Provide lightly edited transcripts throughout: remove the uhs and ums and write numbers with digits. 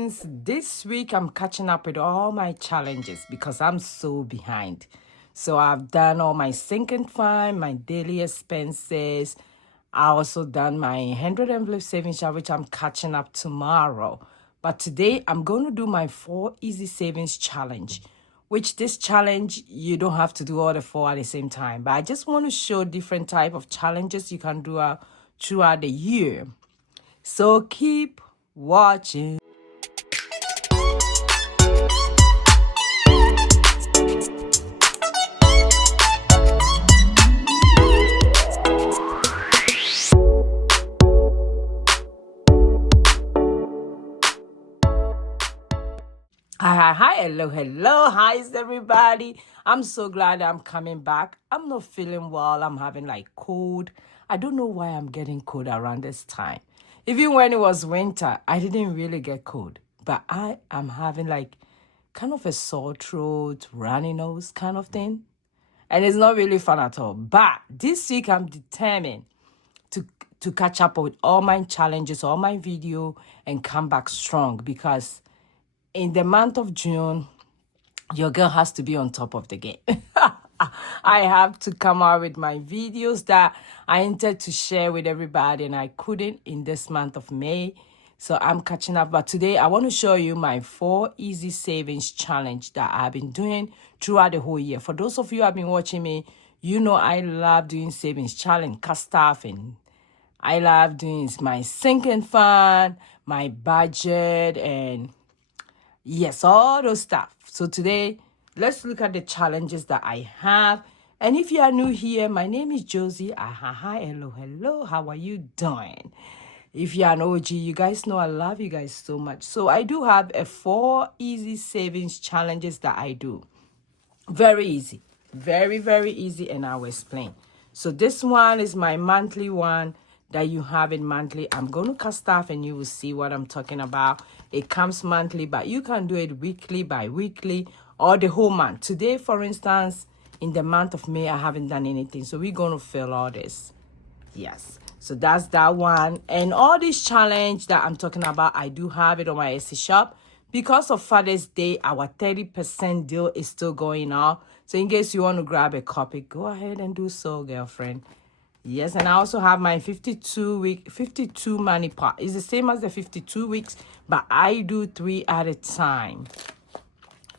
friends. This week I'm catching up with all my challenges because I'm so behind. So I've done all my sinking fund, my daily expenses. I also done my 100 envelope savings challenge, which I'm catching up tomorrow. But today I'm going to do my 4 easy savings challenge, which this challenge you don't have to do all the 4 at the same time. But I just want to show different type of challenges you can do throughout the year. So keep watching. Hi, hello, hi, is everybody? I'm so glad I'm coming back. I'm not feeling well. I'm having like cold. I don't know why I'm getting cold around this time. Even when it was winter, I didn't really get cold. But I am having like kind of a sore throat, runny nose kind of thing. And it's not really fun at all. But this week I'm determined to to catch up with all my challenges, all my video, and come back strong because in the month of June, your girl has to be on top of the game. I have to come out with my videos that I intended to share with everybody, and I couldn't in this month of May. So I'm catching up. But today, I want to show you my 4 easy savings challenge that I've been doing throughout the whole year. For those of you who have been watching me, you know I love doing savings challenge, cut stuff, and I love doing my sinking fund, my budget, and yes, all those stuff. So today, let's look at the challenges that I have. And if you are new here, my name is Josie. Hi, hello. How are you doing? If you are an OG, you guys know I love you guys so much. So I do have a 4 easy savings challenges that I do. Very easy. Very easy, and I'll explain. So this one is my monthly one that you have it monthly. I'm going to cut stuff and you will see what I'm talking about. It comes monthly, but you can do it weekly, bi-weekly, or the whole month. Today, for instance, in the month of May, I haven't done anything. So we're going to fill all this. Yes. So that's that one. And all this challenge that I'm talking about, I do have it on my Etsy shop. Because of Father's Day, our 30% deal is still going on. So in case you want to grab a copy, go ahead and do so, girlfriend. Yes, and I also have my 52 money pot. It's the same as the 52 weeks, but I do 3 at a time.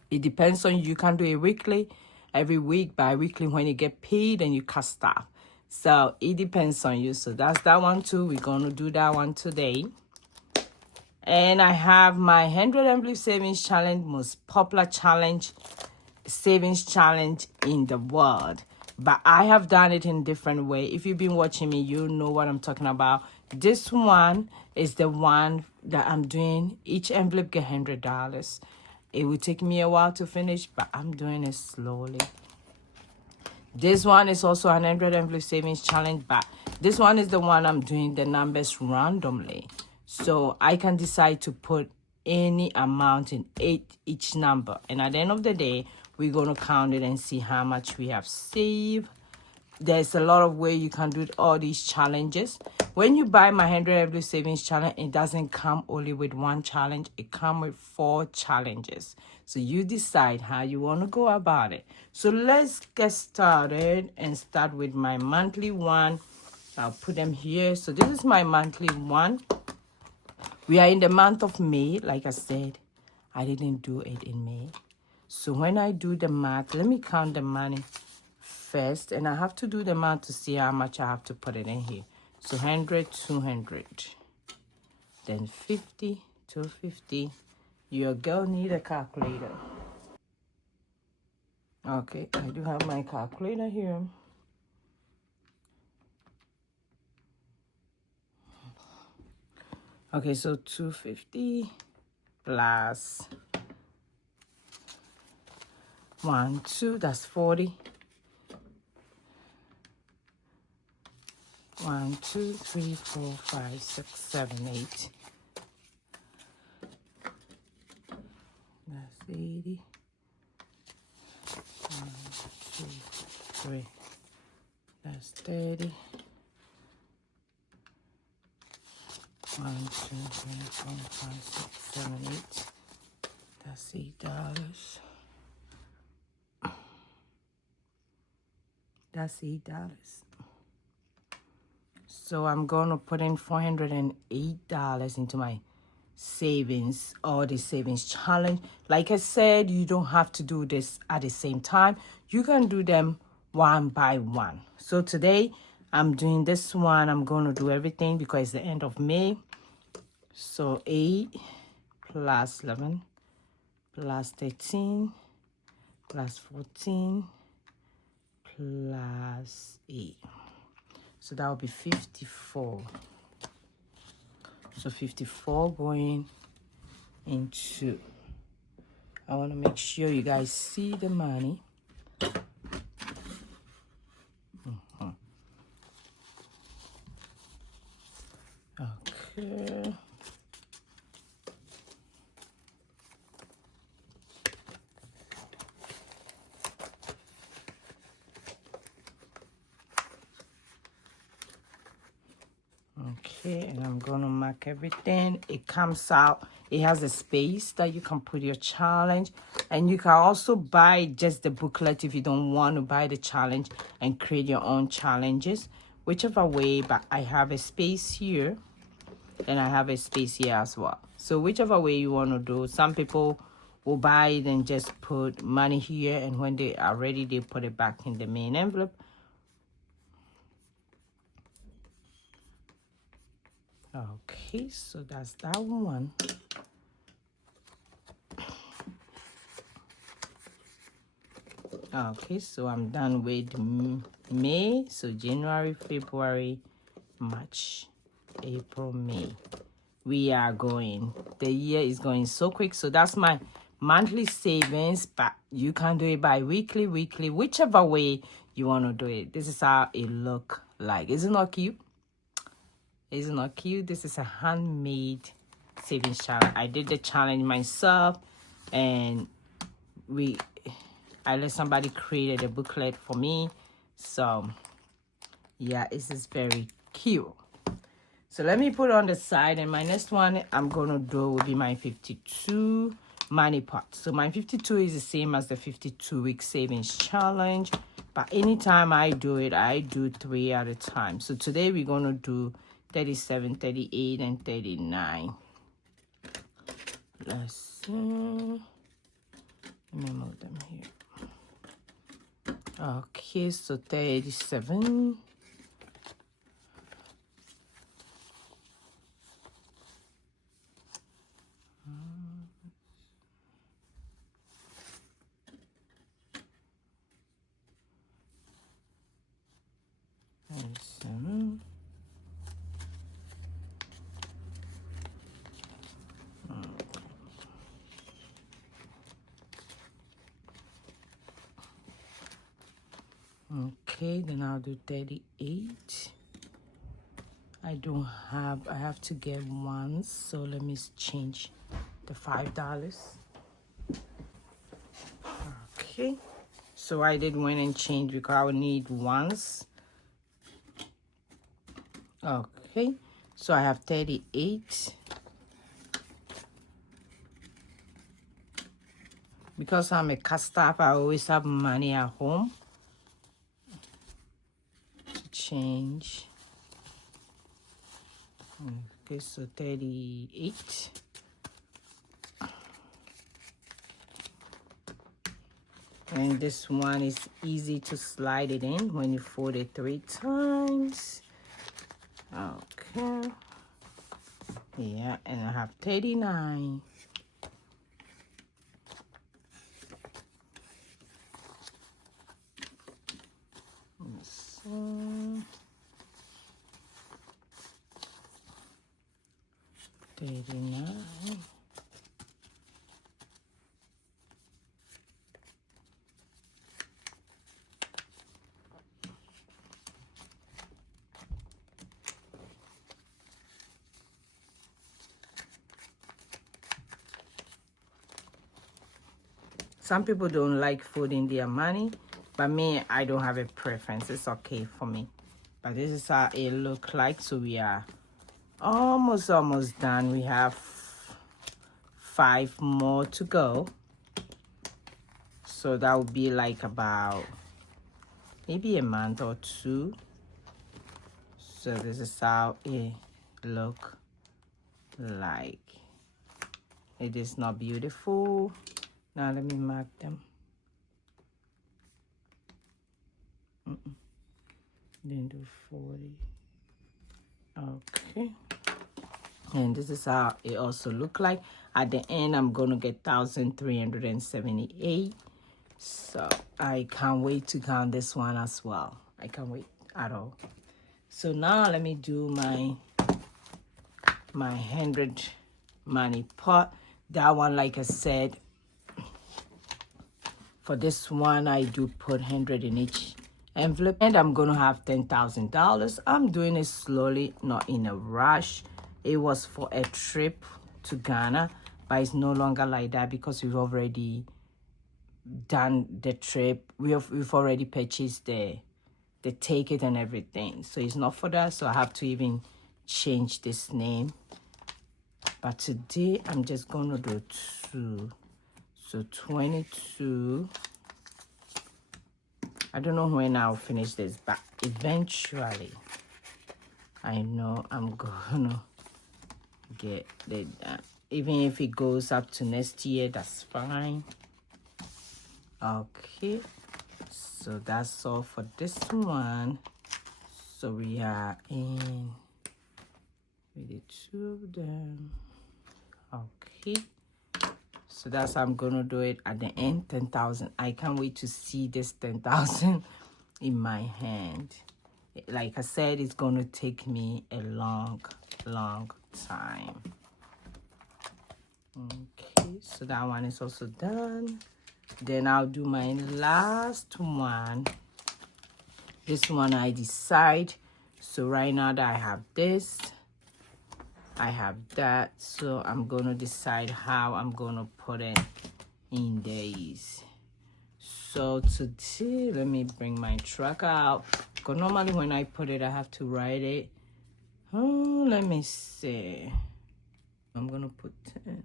It depends on you. You can do it weekly, every week, bi-weekly when you get paid and you cut stuff. So it depends on you. So that's that one too. We're going to do that one today. And I have my 100 envelope savings challenge, most popular challenge, savings challenge in the world. But I have done it in a different way. If you've been watching me, you know what I'm talking about. This one is the one that I'm doing. Each envelope get $100. It will take me a while to finish, but I'm doing it slowly. This one is also an 100 envelope savings challenge, but this one is the one I'm doing the numbers randomly. So I can decide to put any amount in each number. And at the end of the day, we're going to count it and see how much we have saved. There's a lot of way you can do all these challenges. When you buy my 100 envelope savings challenge, it doesn't come only with 1 challenge. It comes with 4 challenges. So you decide how you want to go about it. So let's get started and start with my monthly one. I'll put them here. So this is my monthly one. We are in the month of May. Like I said, I didn't do it in May. So when I do the math, let me count the money first. And I have to do the math to see how much I have to put it in here. So 100, 200. Then 50, 250. Your girl need a calculator. Okay, I do have my calculator here. Okay, so 250 plus 1, 2, that's 40. 1, 2, 3, 4, 5, 6, 7, 8. That's 80. 1, 2, 3. That's 30. 1, 2, 3, 4, 5, 6, 7, 8. That's $8. That's $8. So I'm gonna put in $408 into my savings or the savings challenge. Like I said, you don't have to do this at the same time. You can do them one by one. So today I'm doing this one. I'm gonna do everything because it's the end of May. So 8 plus 11 plus 13 plus 14 plus 8. So that will be 54. So 54 going into, I want to make sure you guys see the money. Okay. Okay, and I'm gonna mark everything. It comes out, it has a space that you can put your challenge, and you can also buy just the booklet if you don't want to buy the challenge and create your own challenges, whichever way. But I have a space here and I have a space here as well. So whichever way you want to do. Some people will buy it and just put money here, and when they are ready they put it back in the main envelope. Okay, so that's that one. Okay, so I'm done with May. So January, February, March, April, May. We are going. The year is going so quick. So that's my monthly savings, but you can do it by weekly, whichever way you want to do it. This is how it look like. Is it not cute? Is it not cute? This is a handmade savings challenge. I did the challenge myself, and I let somebody create a booklet for me. So yeah, this is very cute. So let me put it on the side, and my next one I'm gonna do will be my 52 money pot. So my 52 is the same as the 52-week savings challenge, but anytime I do it, I do 3 at a time. So today we're gonna do 37, 38, and 39. Let's see. Let me move them here. Okay, so 37. Okay, then I'll do 38. I have to get ones, so let me change the $5. Okay, so I did went and change because I would need ones. Okay, so I have 38. Because I'm a cat staff, I always have money at home to change. Okay, so 38. And this one is easy to slide it in when you fold it 3 times. Okay. Yeah, and I have 39. So 39. Some people don't like folding their money, but me, I don't have a preference. It's okay for me. But this is how it look like. So we are almost done. We have 5 more to go. So that would be like about maybe a month or two. So this is how it look like. It is not beautiful. Now let me mark them. Then do 40. Okay. And this is how it also look like. At the end, I'm gonna get 1,378. So I can't wait to count this one as well. I can't wait at all. So now let me do my 100 money pot. That one, like I said, for this one I do put 100 in each envelope, and I'm gonna have $10,000. I'm doing it slowly, not in a rush. It was for a trip to Ghana, but it's no longer like that because we've already done the trip. We've already purchased the ticket and everything, so it's not for that. So I have to even change this name. But today I'm just gonna do 2. So 22. I don't know when I'll finish this, but eventually I know I'm gonna get it done. Even if it goes up to next year, that's fine. Okay, so that's all for this one. So we are in with the 2 of them. Okay, so that's how I'm gonna do it at the end. 10,000. I can't wait to see this 10,000 in my hand. Like I said, it's gonna take me a long time. Okay, so that one is also done. Then I'll do my last one. This one I decide. So right now that I have this, I have that, so I'm gonna decide how I'm gonna put it in these. So today, let me bring my tracker out, because normally when I put it I have to write it. Oh, let me see. I'm gonna put 10.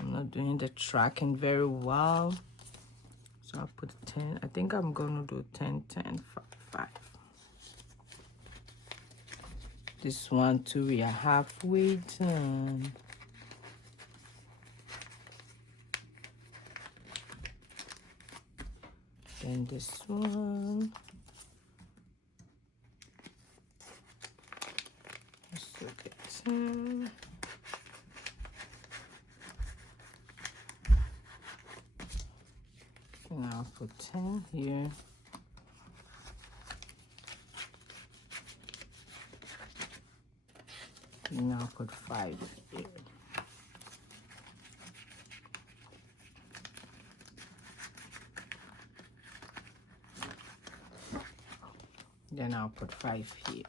I'm not doing the tracking very well, so I'll put 10. I think I'm gonna do 10 10 5 5. This one too, we are halfway done. Then this one. Let's look at 10. And I'll put 10 here. And I'll put 5 here. Then I'll put 5 here.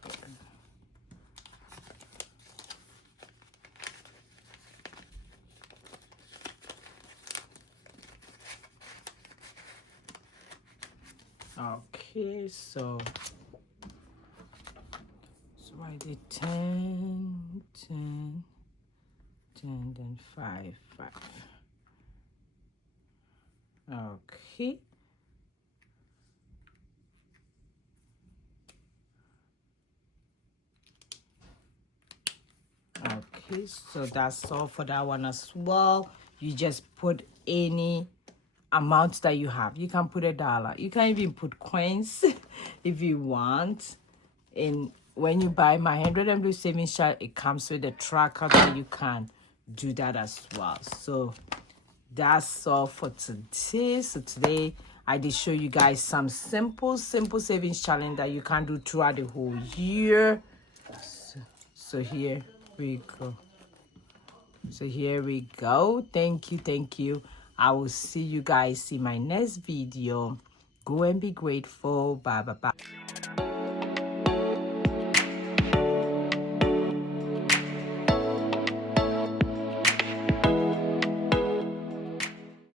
Okay, so I did 10, 10, 10, then 5, 5. Okay. Okay, so that's all for that one as well. You just put any amount that you have. You can put $1. You can even put coins if you want. And when you buy my 100 MW savings chart, it comes with a tracker that you can do that as well. So that's all for today. So today I did show you guys some simple savings challenge that you can do throughout the whole year. So here we go. So here we go. Thank you. I will see you guys in my next video. Go and be grateful. Bye.